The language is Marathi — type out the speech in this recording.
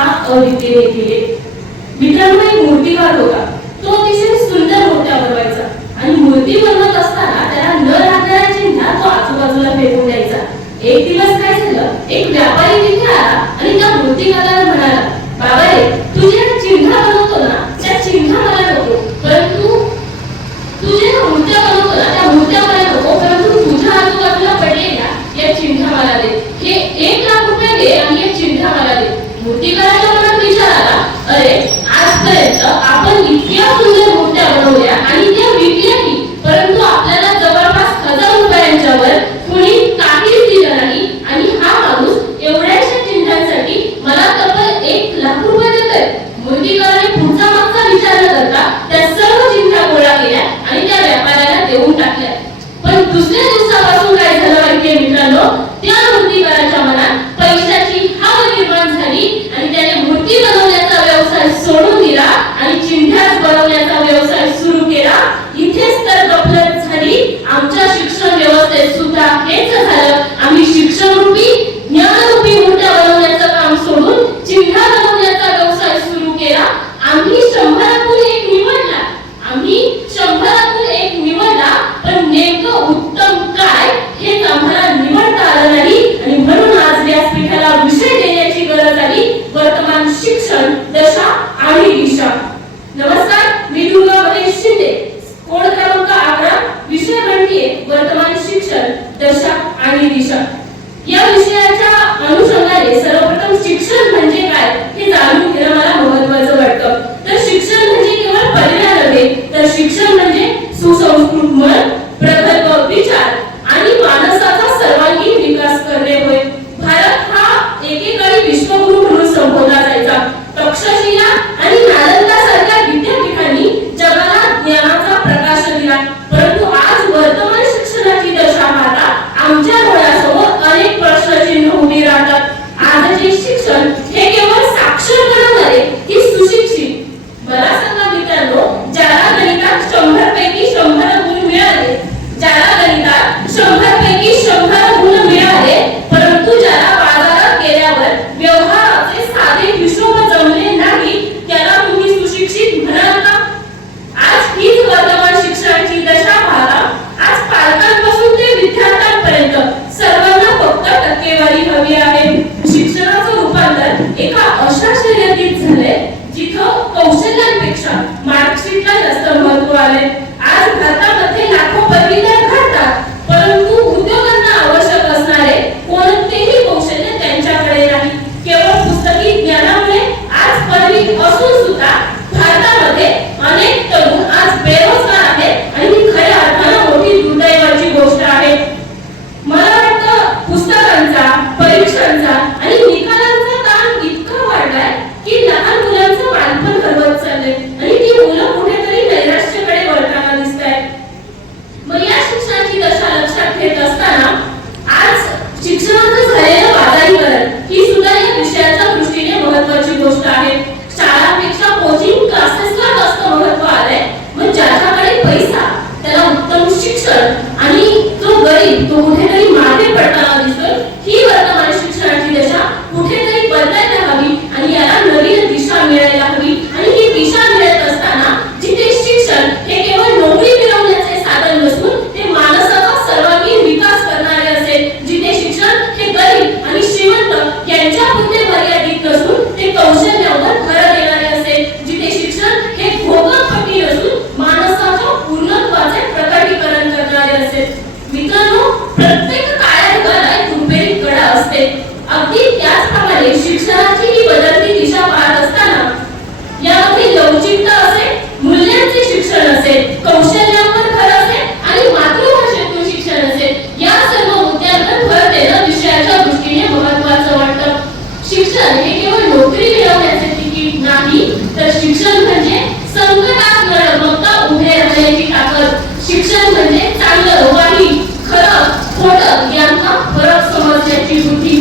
एका अविद्येने केले. मित्रांनो, एक मूर्तिकार होता. तो अतिशय सुंदर मूर्त्या बनवायचा आणि मूर्ती बनवत असताना त्याला न लागणाऱ्या चिन्ह तो आजूबाजूला फेकून द्यायचा. एक दिवस काय झालं, एक व्यापारी तिथे आला आणि त्या मूर्तिकाराला म्हणाला, बाबा रे, तू जे चिन्ह बनवतो ना, त्या चिन्ह मला नको, परंतु तू जे मूर्त्या बनवतो ना, त्या मूर्त्या मला नको, परंतु तुझ्या आजूबाजूला पडलेल्या या चिन्ह मला दे. हे 1,00,000 रुपये दे आणि हे चिन्ह मला दे. मूर्तिकाराच्या मनात विचार आला, अरे, आजपर्यंत आपण इतक्या सुंदर मूर्त्या बनवल्या आणि त्या विकल्याही, परंतु आपल्याला जवळपास 1,000 रुपयांच्या वर कोणी काहीच दिलं नाही आणि हा माणूस एवढ्याशा चिन्हांसाठी मला तब्बल 1,00,000 रुपये देतोय. मूर्तिकाराने पुढचा मागचा विचार न करता त्या सर्व चिन्ह गोळा केल्या आणि त्या व्यापाऱ्याला देऊन टाकल्या. पण दुसऱ्या दिवसापासून काय झालं माहितीये मित्रांनो, त्या मूर्तिकाराच्या मनात पैशाची हाव निर्माण झाली आणि त्याने मूर्ती बनवण्याचा व्यवसाय सोडून दिला आणि चिन्ह बनवण्याचा व्यवसाय सुरू केला. इथेच तर गफलत झाली आमच्या शिक्षण व्यवस्थेत सुद्धा हेच झालं. आम्ही शिक्षण रूपी, ज्ञानरूपी मूर्त्या बनवण्याचं काम सोडून चिन्ह बनवण्याचा व्यवसाय सुरू केला. आम्ही 100तून एक निवडला, पण नेमकं उत्तम काय हेच आम्हाला निवडता आलं नाही आणि म्हणून आज व्यासपीठाला विषय देण्याची गरज आली, वर्तमान शिक्षण दशा आणि दिशा. नमस्कार, मी दुर्गा महेश शिंदे, कोड क्रमांक 11, विषय म्हणतीये वर्तमान शिक्षण दशा आणि दिशा. या विषयाच्या अनुषंगाने सर्वप्रथम शिक्षण म्हणजे काय हे जाणून घेणं मला महत्त्वाचं वाटतं. तर शिक्षण म्हणजे केवळ पर्याय नव्हे, तर शिक्षण म्हणजे सुसंस्कृत मन, प्रगल्भ विचार आणि मानसाचा सर्वांगीण विकास करणे होय. भारत हा एकेकाळी विश्वगुरु म्हणून संबोधला जायचा. तक्षशिला आणि नालंदासारख्या विद्यापीठांनी जगाला ज्ञानाचा प्रकाश दिला. परंतु आज वर्तमान शिक्षणाची दशा पाहता आमच्या डोळ्यासमोर अनेक प्रश्नचिन्ह उभी राहतात. आजचे शिक्षण हे केवळ साक्षर बनवणारे की सुशिक्षित? मला सांगा मित्रांनो, ज्याला गणितात 100 पैकी 100 गुण मिळाले, परंतु ज्याला बाजारात गेल्यावर व्यवहाराचे साधे हिशोब जमले नाही, त्याला तुम्ही सुशिक्षित म्हणाल का? आज हीच वर्तमान शिक्षणाची दशा पाहता आज पालकांपासून ते विद्यार्थ्यांपर्यंत सर्वांना फक्त टक्केवारी हवी आहे. शिक्षणाचं रूपांतर एका अशा शर्यतीत झाले जिथं कौशल्यांपेक्षा मार्कशीटला जास्त महत्त्व आले. आज भारतामध्ये लाखो पदवीधर घडतात, परंतु उद्योगांना आवश्यक असणारे कोणतेही कौशल्य त्यांच्याकडे नाही. केवळ पुस्तकी ज्ञानामुळे आज पदवी असून सुद्धा भारतामध्ये अनेक तरुण आज बेरोजगार आहेत आणि ही खऱ्या अर्थानं मोठी दुर्दैवाची गोष्ट आहे. मला वाटतं पुस्तकांचा, परीक्षांचा आणि निकालांचा ताण इतका वाढलाय की लहान मुलांचं बालपण हरवत चाललंय आणि ती मुलं कुठेतरी नैराश्याकडे वळताना दिसतायत. मग या शिक्षणाची दशा लक्षात घेत असताना आज शिक्षणाचं झालेलं बाजारीकरण ही सुद्धा या विषयाच्या दृष्टीने महत्त्वाची गोष्ट आहे. शाळांपेक्षा कोचिंग क्लासेसला जास्त महत्त्व आलंय. मग ज्याच्याकडे पैसा त्याला उत्तम शिक्षण आणि जो गरीब तो कुठेतरी मागे पडताना दिसतोय. ही वर्तमान शिक्षणाची दशा कुठेतरी बदलायला हवी आणि याला नवीन दिशा मिळायला हवी. आणि ही दिशा मिळत असताना जिथे शिक्षण हे केवळ नोकरी मिळवण्याचे साधन नसून ते माणसाचा सर्वांगीण विकास करणारे असेल, जिथे शिक्षण हे गरीब आणि श्रीमंत यांच्यापुरते मर्यादित नसून ते कौशल्यावर भर देणारे असेल, जिथे शिक्षण हे भोगपट्टी नसून माणसाच्या पूर्णत्वाचे प्रकटीकरण करणारे असेल. मित्रांनो, प्रत्येक काळ्या ढगाला एक रुपेरी कडा असते. अगदी त्याचप्रमाणे शिक्षणाची ही बदलती दिशा पाहत असताना यामध्ये लवचिकता असेल, मूल्यांचे शिक्षण असेल, कौशल्यावर भर असेल आणि मातृभाषेतून शिक्षण असेल, या सर्व मुद्द्यांवर भर देणं विषयाच्या दृष्टीने महत्त्वाचं वाटतं. शिक्षण हे केवळ नोकरी मिळवण्याचे तिकीट नाही, तर शिक्षण म्हणजे संकटात न डगमगता उभे राहण्याची ताकद. शिक्षण म्हणजे चांगलं वाईट, खरं खोटं यांचा फरक समजण्याची बुद्धी.